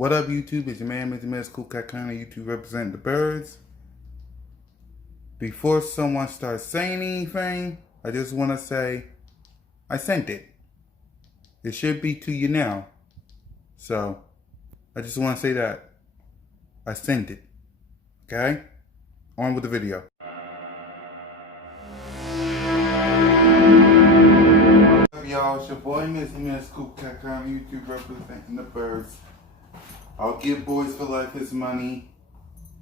What up, YouTube? It's your man, Mr. Mess Cool Cat Kind of YouTube representing the birds. Before someone starts saying anything, I just want to say I sent it. It should be to you now. So, I just want to say that I sent it. Okay? On with the video. What's up, y'all? It's your boy, Mr. Mess Cool Cat Kind of YouTube representing the birds. I'll give Boys for Life his money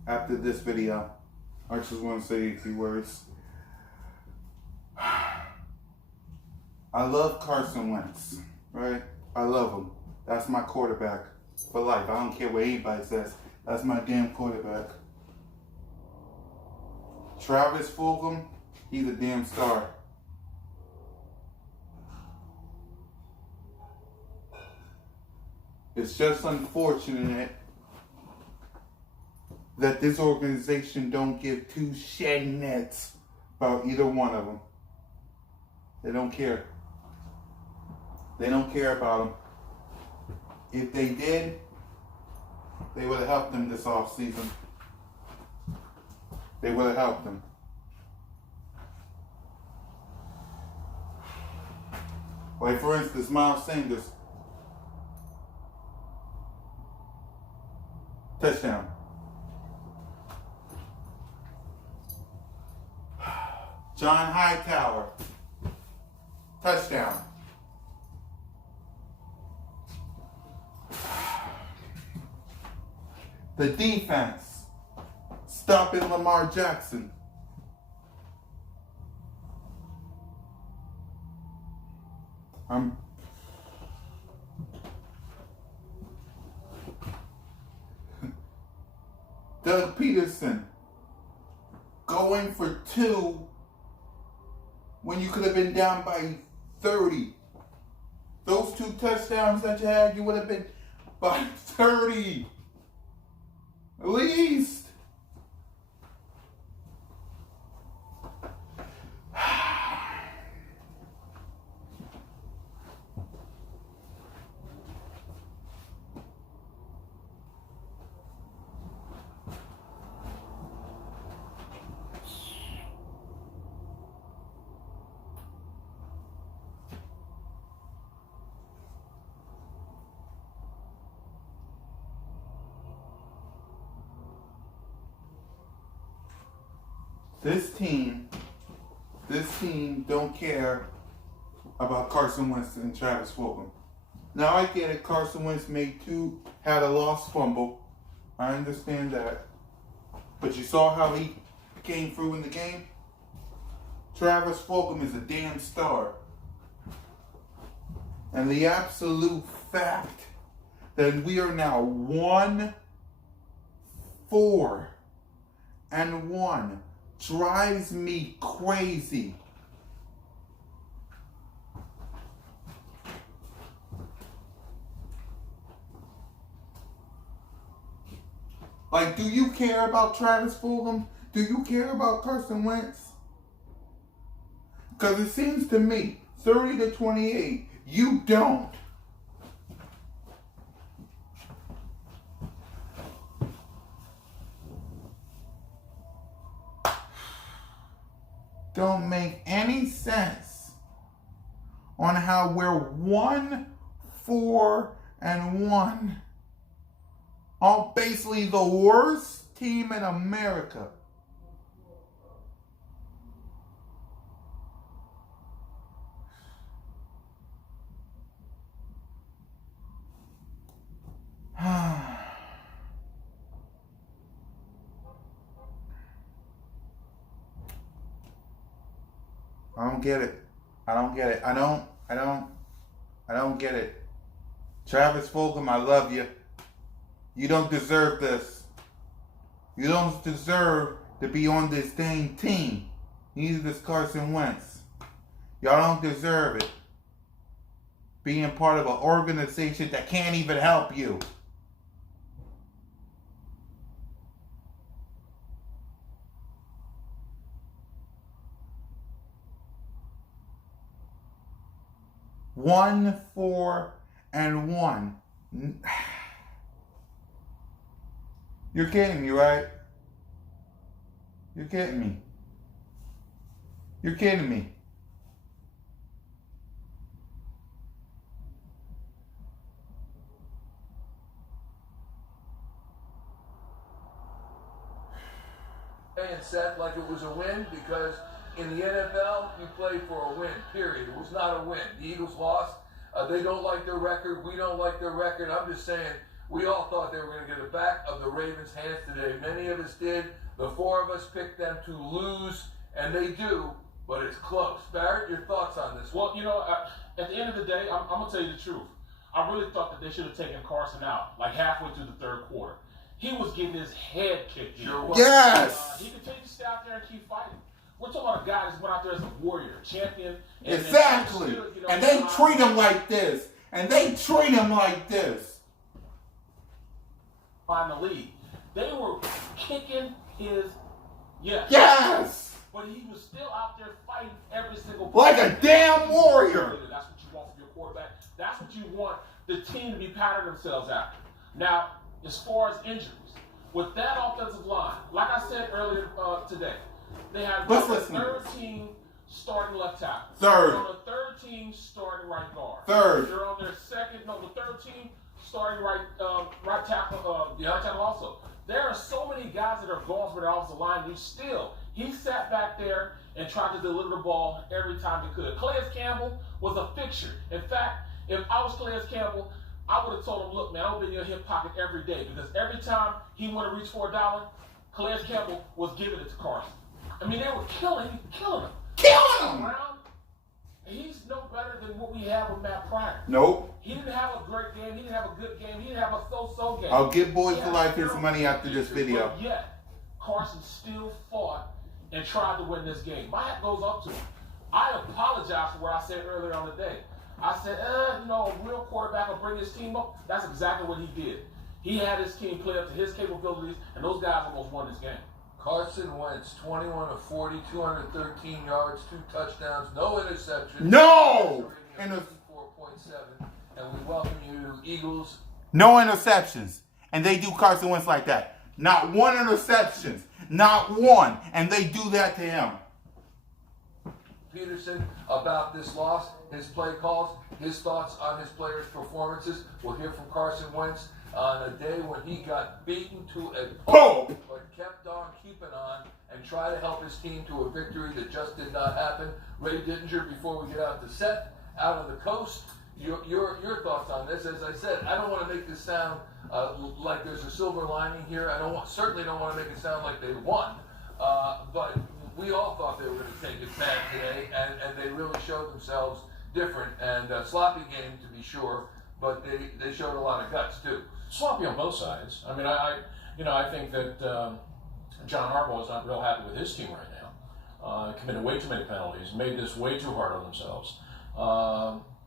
after this video. I just want to say a few words. I love Carson Wentz, right? I love him. That's my quarterback for life. I don't care what anybody says. That's my damn quarterback. Travis Fulgham, he's a damn star. It's just unfortunate that this organization don't give two shits about either one of them. They don't care. They don't care about them. If they did, they would have helped them this offseason. They would have helped them. Like, for instance, Miles Sanders. Touchdown. John Hightower. Touchdown. The defense. Stopping Lamar Jackson. Doug Peterson going for 2 when you could have been down by 30. Those 2 touchdowns that you had, you would have been by 30. At least. This team don't care about Carson Wentz and Travis Fulgham. Now I get it, Carson Wentz had a lost fumble. I understand that. But you saw how he came through in the game? Travis Fulgham is a damn star. And the absolute fact that we are now 1-4-1 drives me crazy. Like, do you care about Travis Fulgham? Do you care about Carson Wentz? Because it seems to me, 30-28, you don't. Don't make any sense on how we're 1-4-1 on basically the worst team in America. I don't get it. I don't get it. I don't get it. Travis Fulgham, I love you. You don't deserve this. You don't deserve to be on this dang team. Neither does Carson Wentz. Y'all don't deserve it. Being part of an organization that can't even help you. One, 4, and 1. You're kidding me, right? You're kidding me. You're kidding me. And set like it was a win, because in the NFL you play for a win, period. It was not a win. The Eagles lost. They don't like their record. We don't like their record. I'm just saying, we all thought they were going to get it back of the Ravens' hands today. Many of us did. The four of us picked them to lose, and they do, but it's close. Barrett, your thoughts on this? Well, at the end of the day, I'm going to tell you the truth. I really thought that they should have taken Carson out, like halfway through the third quarter. He was getting his head kicked. Sure was. Yes! He continued to stay out there and keep fighting. We're talking about a guy that went out there as a warrior, a champion. Exactly. And they treat him like this. And they treat him like this. In the league, they were kicking his Yes! but he was still out there fighting every single Like a damn warrior. That's what you want from your quarterback. That's what you want the team to be patting themselves after. Now, as far as injuries, with that offensive line, like I said earlier today, they have the third team starting left tackle. Third. They're on the third team starting right guard. Third. They're on their the third team starting right tackle. The right tackle also. There are so many guys that are gone for the offensive line. He sat back there and tried to deliver the ball every time he could. Calais Campbell was a fixture. In fact, if I was Calais Campbell, I would have told him, look, man, I would be in your hip pocket every day, because every time he wanted to reach for a dollar, Calais Campbell was giving it to Carson. I mean, they were killing him. Killing him! He's no better than what we have with Matt Pryor. Nope. He didn't have a great game. He didn't have a good game. He didn't have a so-so game. I'll give Boys for Life his money after this video. But yet, Carson still fought and tried to win this game. My hat goes up to him. I apologize for what I said earlier on the day. I said, a real quarterback will bring his team up. That's exactly what he did. He had his team play up to his capabilities, and those guys almost won this game. Carson Wentz, 21 of 40, 213 yards, 2 touchdowns, no interceptions. No! 4.7. And we welcome you, Eagles. No interceptions. And they do Carson Wentz like that. Not one interception. Not one. And they do that to him. Peterson about this loss, his play calls, his thoughts on his players' performances. We'll hear from Carson Wentz on a day when he got beaten to a pulp, but kept on keeping on and tried to help his team to a victory that just did not happen. Ray Dittinger, before we get out to set, out on the coast, your thoughts on this? As I said, I don't want to make this sound like there's a silver lining here. Certainly don't want to make it sound like they won, but we all thought they were going to take it bad today, and they really showed themselves different, and sloppy game to be sure, but they showed a lot of guts too. Sloppy on both sides. I mean, I think that John Harbaugh is not real happy with his team right now. Committed way too many penalties, made this way too hard on themselves.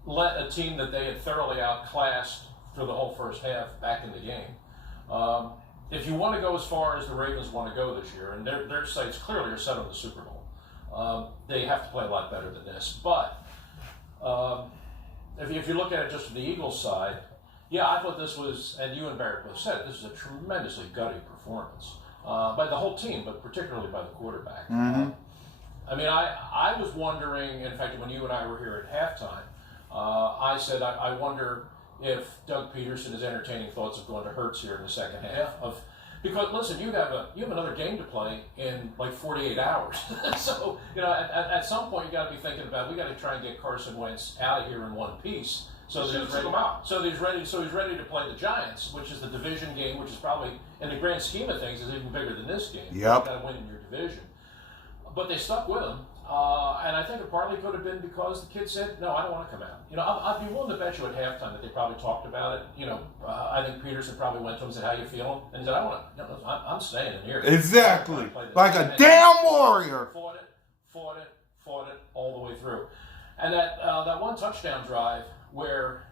Let a team that they had thoroughly outclassed for the whole first half back in the game. If you want to go as far as the Ravens want to go this year, and their sights clearly are set on the Super Bowl, they have to play a lot better than this. But if you look at it just from the Eagles side, yeah, I thought this was, and you and Barrett both said, this is a tremendously gutty performance by the whole team, but particularly by the quarterback. Mm-hmm. I mean, I was wondering, in fact, when you and I were here at halftime, I said, I wonder if Doug Peterson is entertaining thoughts of going to Hurts here in the second half. Because, listen, you have another game to play in like 48 hours. So, at some point you got to be thinking about, we got to try and get Carson Wentz out of here in one piece. So he's ready to play the Giants, which is the division game, which is probably, in the grand scheme of things, is even bigger than this game. Yep. You got to win in your division. But they stuck with him, and I think it partly could have been because the kid said, "No, I don't want to come out." I'd be willing to bet you at halftime that they probably talked about it. I think Peterson probably went to him and said, "How you feeling?" And he said, I'm staying in here." Exactly, like a damn warrior. Fought it all the way through, and that one touchdown drive where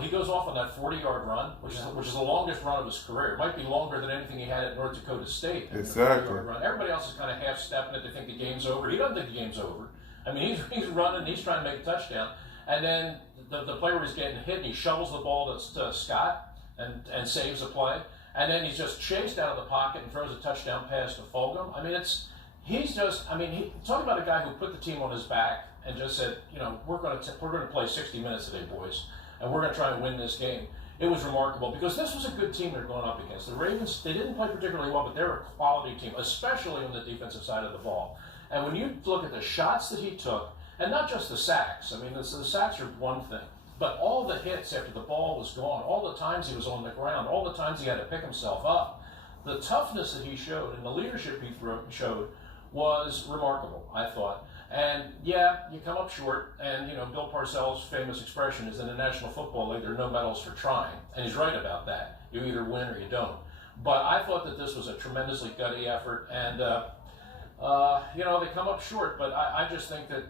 he goes off on that 40-yard run, which is the longest run of his career. It might be longer than anything he had at North Dakota State. Exactly. Run. Everybody else is kind of half-stepping it. They think the game's over. He doesn't think the game's over. I mean, he's running. He's trying to make a touchdown. And then the play where he's getting hit, and he shovels the ball to Scott and saves the play. and then he's just chased out of the pocket and throws a touchdown pass to Fulgham. I mean, talking about a guy who put the team on his back and just said, we're going to play 60 minutes today, boys, and we're going to try and win this game. It was remarkable because this was a good team they're going up against. The Ravens, they didn't play particularly well, but they're a quality team, especially on the defensive side of the ball. And when you look at the shots that he took, and not just the sacks, I mean, the sacks are one thing, but all the hits after the ball was gone, all the times he was on the ground, all the times he had to pick himself up, the toughness that he showed and the leadership he showed was remarkable, I thought. And yeah, you come up short, and Bill Parcells' famous expression is in the National Football League, there are no medals for trying, and he's right about that. You either win or you don't. But I thought that this was a tremendously gutty effort, and they come up short, but I just think that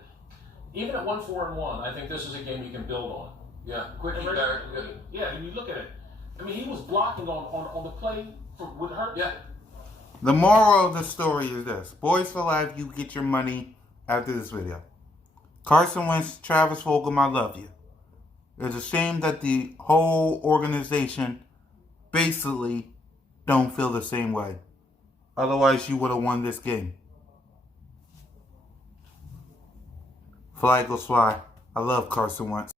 even at 1-4-1, I think this is a game you can build on. Yeah, quickie, Barrett. Yeah, and you look at it. I mean, he was blocking on the play with Hurts. Yeah. The moral of the story is this. Boys for life, you get your money after this video. Carson Wentz, Travis Fulgham, I love you. It's a shame that the whole organization basically don't feel the same way. Otherwise, you would have won this game. Flag will fly. I love Carson Wentz.